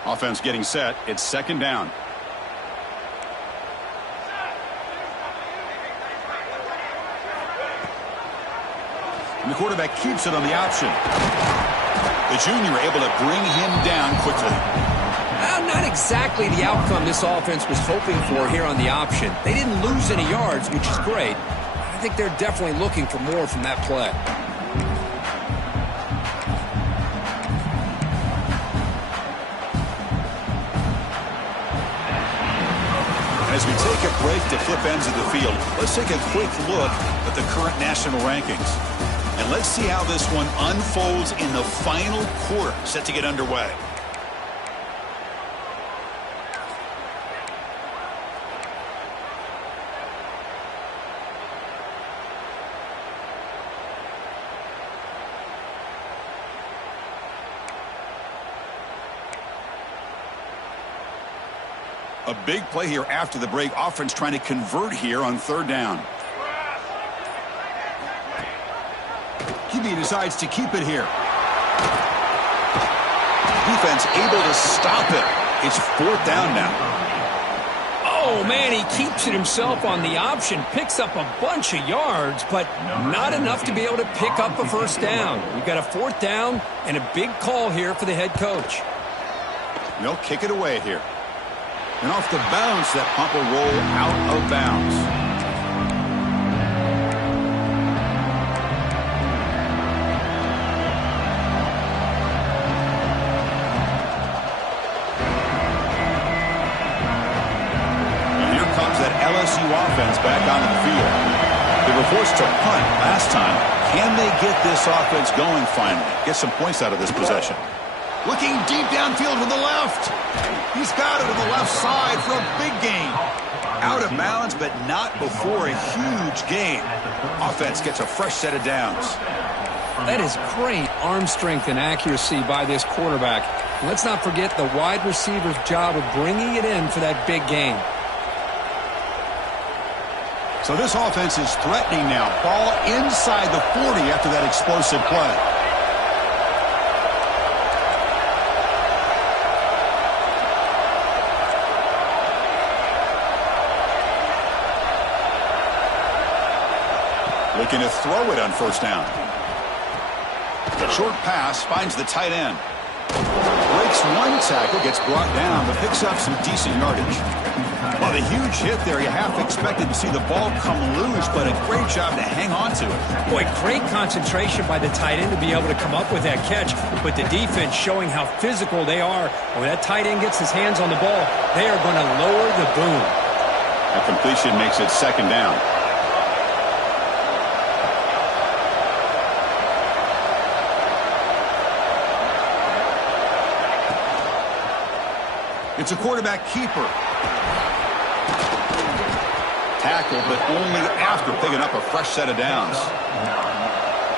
Offense getting set. It's 2nd down. And the quarterback keeps it on the option. The junior able to bring him down quickly. Well, not exactly the outcome this offense was hoping for here on the option. They didn't lose any yards, which is great. I think they're definitely looking for more from that play. As we take a break to flip ends of the field, let's take a quick look at the current national rankings. And let's see how this one unfolds in the final quarter, set to get underway. A big play here after the break. Offense trying to convert here on 3rd down. QB decides to keep it here. Defense able to stop it. It's 4th down now. Oh, man, he keeps it himself on the option. Picks up a bunch of yards, but not enough to be able to pick up a first down. We've got a 4th down and a big call here for the head coach. They'll kick it away here. And off the bounce, that pump will roll out of bounds. And here comes that LSU offense back onto the field. They were forced to punt last time. Can they get this offense going finally? Get some points out of this possession. Looking deep downfield to the left. He's got it to the left side for a big gain. Out of bounds, but not before a huge gain. Offense gets a fresh set of downs. That is great arm strength and accuracy by this quarterback. Let's not forget the wide receiver's job of bringing it in for that big game. So this offense is threatening now. Ball inside the 40 after that explosive play. Looking to throw it on first down. The short pass finds the tight end. Breaks one tackle, gets brought down, but picks up some decent yardage. Well, the huge hit there, you half expected to see the ball come loose, but a great job to hang on to it. Boy, great concentration by the tight end to be able to come up with that catch, but the defense showing how physical they are. When that tight end gets his hands on the ball, they are going to lower the boom. A completion makes it second down. It's a quarterback keeper. Tackle, but only after picking up a fresh set of downs.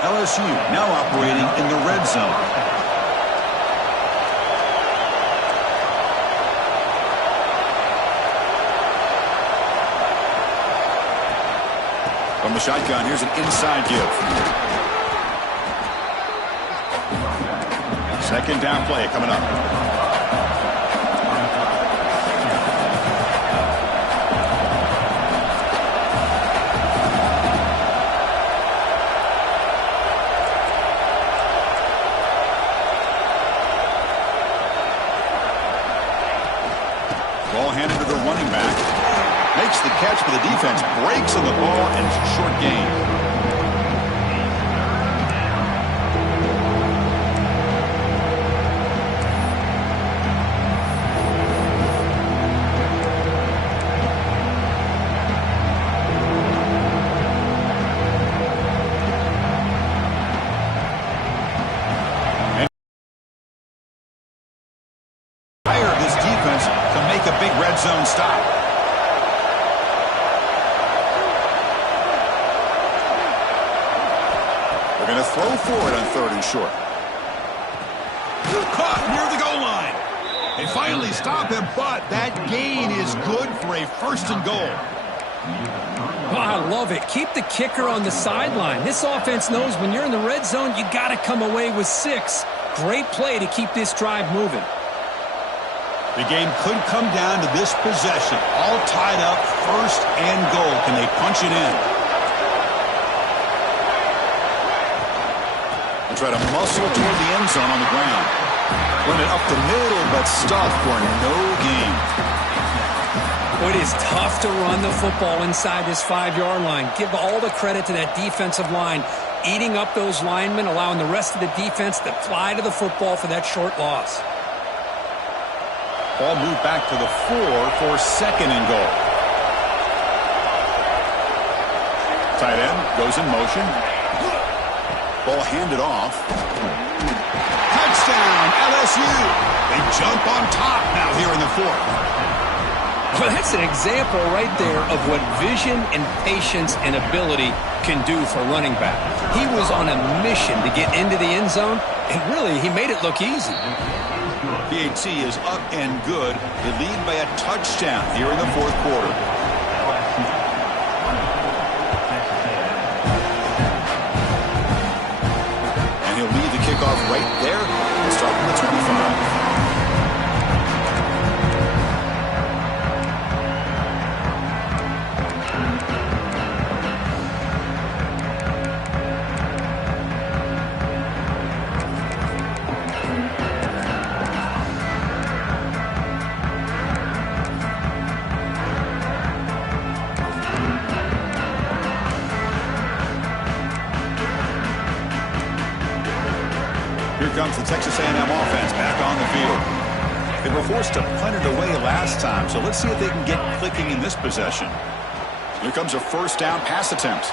LSU now operating in the red zone. From the shotgun, here's an inside give. Second down play coming up. Ball handed to the running back. Makes the catch, but the defense breaks on the ball and short gain. A big red zone stop. They're going to throw for it on third and short. Caught near the goal line. They finally stop him, but that gain is good for a first and goal. Oh, I love it. Keep the kicker on the sideline. This offense knows when you're in the red zone, you got to come away with 6. Great play to keep this drive moving. The game could come down to this possession. All tied up, first and goal. Can they punch it in? They try to muscle toward the end zone on the ground. Run it up the middle, but stuffed for no gain. It is tough to run the football inside this 5-yard line. Give all the credit to that defensive line, eating up those linemen, allowing the rest of the defense to fly to the football for that short loss. Ball moved back to the 4 for second and goal. Tight end goes in motion. Ball handed off. Touchdown, LSU. They jump on top now here in the 4th. Well, that's an example right there of what vision and patience and ability can do for running back. He was on a mission to get into the end zone, and really, he made it look easy. PAT is up and good. They lead by a touchdown here in the 4th quarter. And he'll lead the kickoff right there. We'll start from the 25. Comes the Texas A&M offense back on the field. They were forced to punt it away last time, so let's see if they can get clicking in this possession. Here comes a first down pass attempt.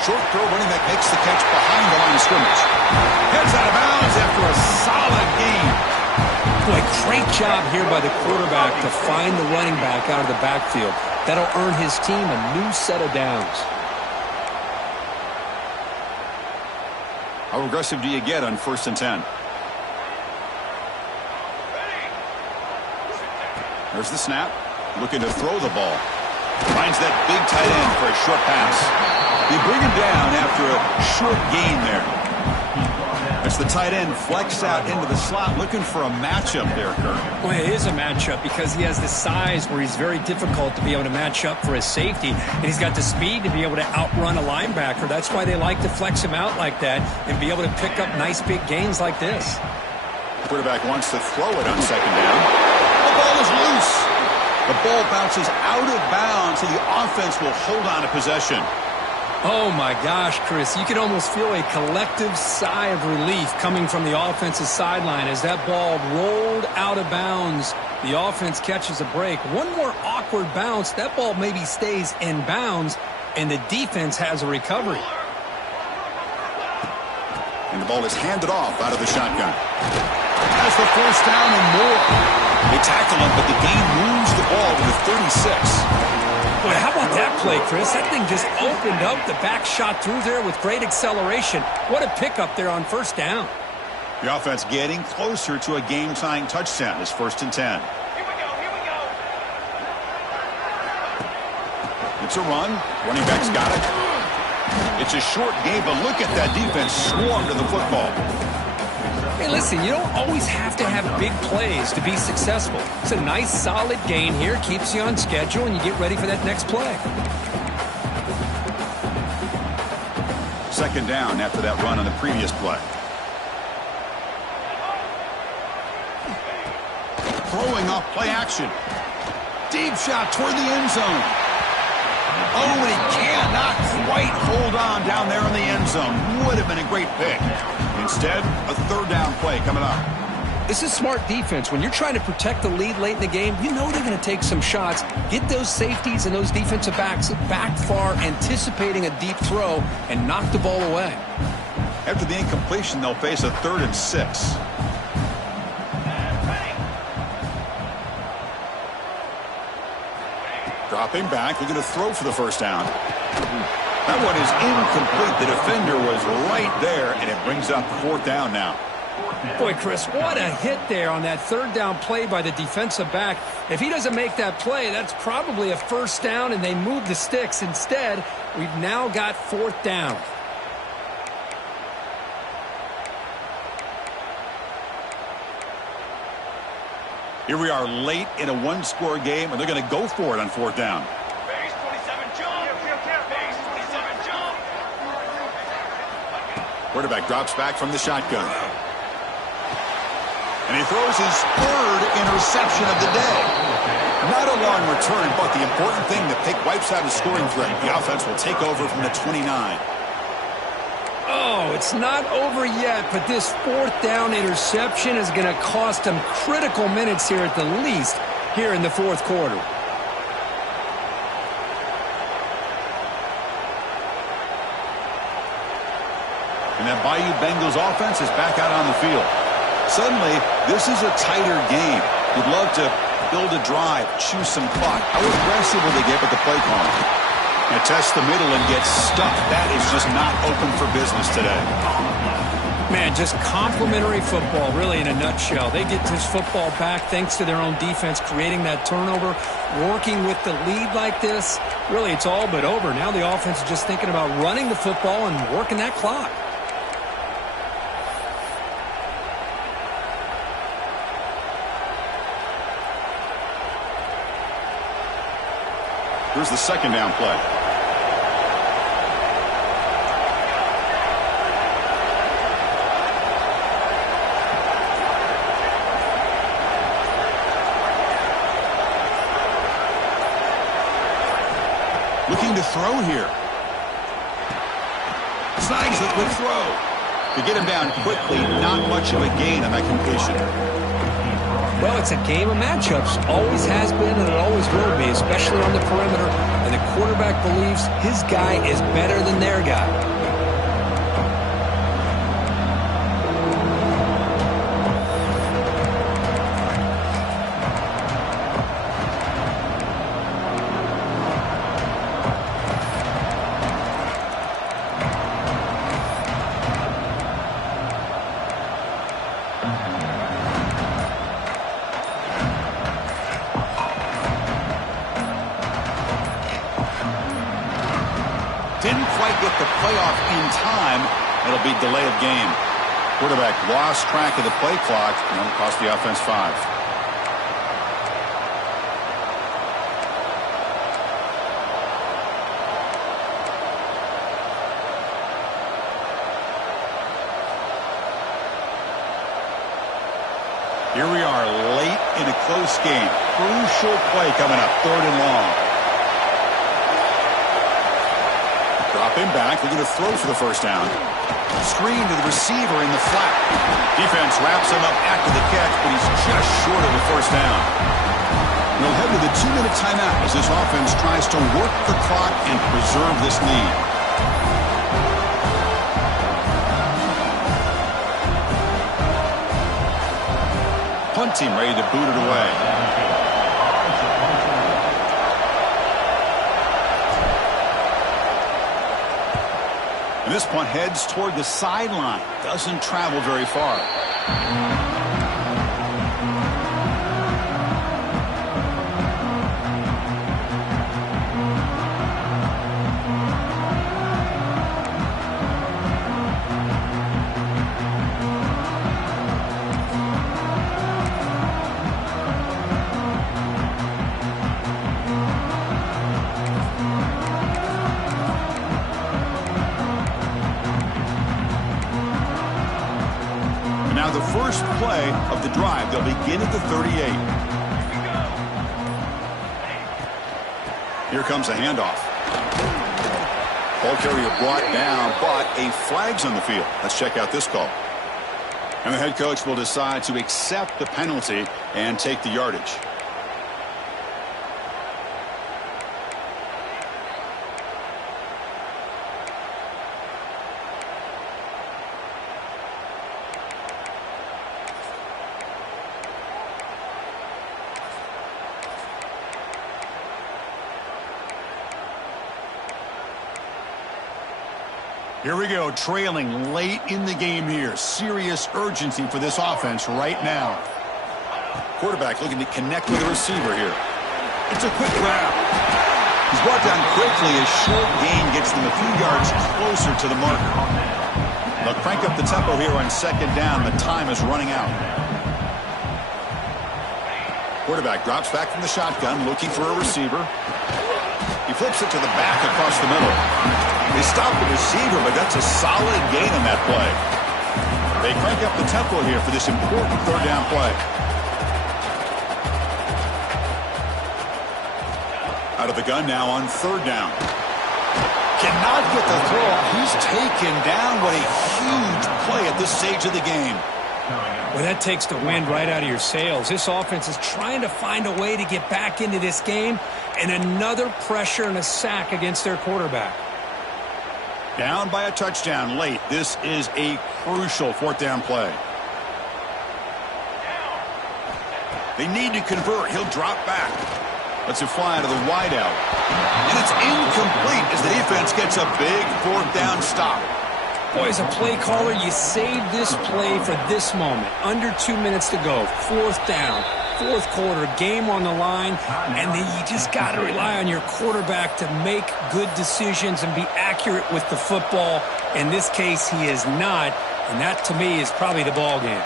Short throw, running back makes the catch behind the line of scrimmage. Heads out of bounds after a solid gain. Boy, great job here by the quarterback to find the running back out of the backfield. That'll earn his team a new set of downs. How aggressive do you get on 1st and 10? There's the snap. Looking to throw the ball. Finds that big tight end for a short pass. They bring him down after a short gain there. As the tight end flex out into the slot, looking for a matchup there, Kurt. Well, it is a matchup because he has the size where he's very difficult to be able to match up for his safety, and he's got the speed to be able to outrun a linebacker. That's why they like to flex him out like that and be able to pick up nice big gains like this. Quarterback wants to throw it on 2nd down. The ball is loose. The ball bounces out of bounds, so the offense will hold on to possession. Oh, my gosh, Chris. You can almost feel a collective sigh of relief coming from the offensive sideline as that ball rolled out of bounds. The offense catches a break. One more awkward bounce. That ball maybe stays in bounds, and the defense has a recovery. And the ball is handed off out of the shotgun. Has the 1st down and more. They tackle him, but the gain moves the ball to the 36. Boy, how about that play, Chris? That thing just opened up. The back shot through there with great acceleration. What a pickup there on 1st down. The offense getting closer to a game-tying touchdown. It's 1st and 10. Here we go. It's a run. Running back's got it. It's a short game, but look at that defense swarm to the football. Hey, listen, you don't always have to have big plays to be successful. It's a nice, solid gain here. Keeps you on schedule, and you get ready for that next play. 2nd down after that run on the previous play. Throwing off play action. Deep shot toward the end zone. Oh, and he cannot quite hold on down there in the end zone. Would have been a great pick. Instead, a 3rd down play coming up. This is smart defense. When you're trying to protect the lead late in the game, you know they're going to take some shots. Get those safeties and those defensive backs back far, anticipating a deep throw, and knock the ball away. After the incompletion, they'll face a 3rd and 6. Dropping back, looking to throw for the 1st down. That one is incomplete. The defender was right there, and it brings up 4th down now. Boy, Chris, what a hit there on that 3rd down play by the defensive back. If he doesn't make that play, that's probably a 1st down, and they move the sticks. Instead, we've now got 4th down. Here we are late in a 1-score game, and they're going to go for it on 4th down. Base 27 jump. Base 27 jump. Quarterback drops back from the shotgun. And he throws his 3rd interception of the day. Not a long return, but the important thing, the pick wipes out a scoring threat. The offense will take over from the 29. Oh, it's not over yet, but this 4th down interception is going to cost them critical minutes here at the least here in the 4th quarter. And that Bayou Bengals offense is back out on the field. Suddenly, this is a tighter game. You'd love to build a drive, choose some clock. How aggressive will they get with the play calling? And test the middle and get stuck. That is just not open for business today. Man, just complimentary football, really, in a nutshell. They get this football back thanks to their own defense, creating that turnover, working with the lead like this. Really, it's all but over. Now the offense is just thinking about running the football and working that clock. Here's the 2nd down play. Looking to throw here. Snags the quick throw. To get him down quickly, not much of a gain on that completion. Well, it's a game of matchups. Always has been, and it always will be, especially on the perimeter. And the quarterback believes his guy is better than their guy. Didn't quite get the playoff in time. It'll be delay of game. Quarterback lost track of the play clock and cost the offense 5. Here we are late in a close game. Crucial play coming up, 3rd and long. Drop him back, looking to throw for the first down. Screen to the receiver in the flat. Defense wraps him up after the catch, but he's just short of the first down. We'll head to the 2-minute timeout as this offense tries to work the clock and preserve this lead. Punt team ready to boot it away. And this punt heads toward the sideline. Doesn't travel very far. Now the first play of the drive. They'll begin at the 38. Here comes a handoff. Ball carrier brought down, but a flag's on the field. Let's check out this call. And the head coach will decide to accept the penalty and take the yardage. Here we go, trailing late in the game here. Serious urgency for this offense right now. Quarterback looking to connect with the receiver here. It's a quick grab. He's brought down quickly. A short gain gets them a few yards closer to the marker. They'll crank up the tempo here on 2nd down. The time is running out. Quarterback drops back from the shotgun, looking for a receiver. He flips it to the back across the middle. They stop the receiver, but that's a solid gain on that play. They crank up the tempo here for this important 3rd down play. Out of the gun now on 3rd down. Cannot get the throw. He's taken down. What a huge play at this stage of the game. Well, that takes the wind right out of your sails. This offense is trying to find a way to get back into this game, and another pressure and a sack against their quarterback. Down by a touchdown late. This is a crucial 4th down play. They need to convert. He'll drop back. Lets it fly to the wideout. And it's incomplete as the defense gets a big 4th down stop. Boy, as a play caller, you save this play for this moment. Under 2 minutes to go. 4th down. 4th quarter, game on the line, and then you just got to rely on your quarterback to make good decisions and be accurate with the football. In this case, he is not, and that to me is probably the ball game.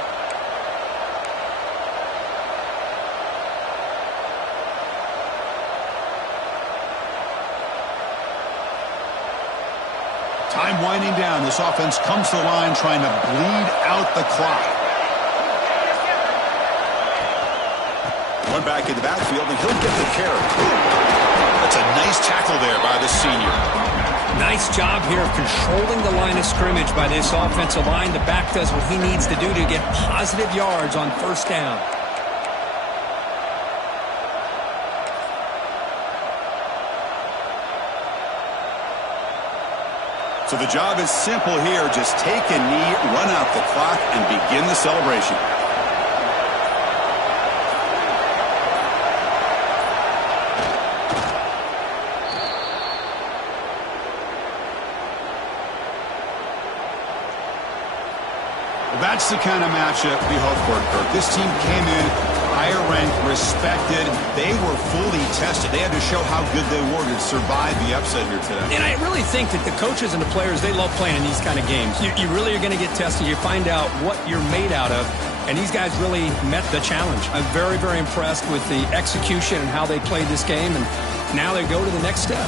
Time winding down. This offense comes to the line trying to bleed out the clock. One back in the backfield, and he'll get the carry. That's a nice tackle there by the senior. Nice job here of controlling the line of scrimmage by this offensive line. The back does what he needs to do to get positive yards on 1st down. So the job is simple here. Just take a knee, run out the clock, and begin the celebration. That's the kind of matchup we hope for, Kirk. This team came in higher ranked, respected. They were fully tested. They had to show how good they were to survive the upset here today. And I really think that the coaches and the players, they love playing in these kind of games. You really are going to get tested. You find out what you're made out of. And these guys really met the challenge. I'm very, very impressed with the execution and how they played this game. And now they go to the next step.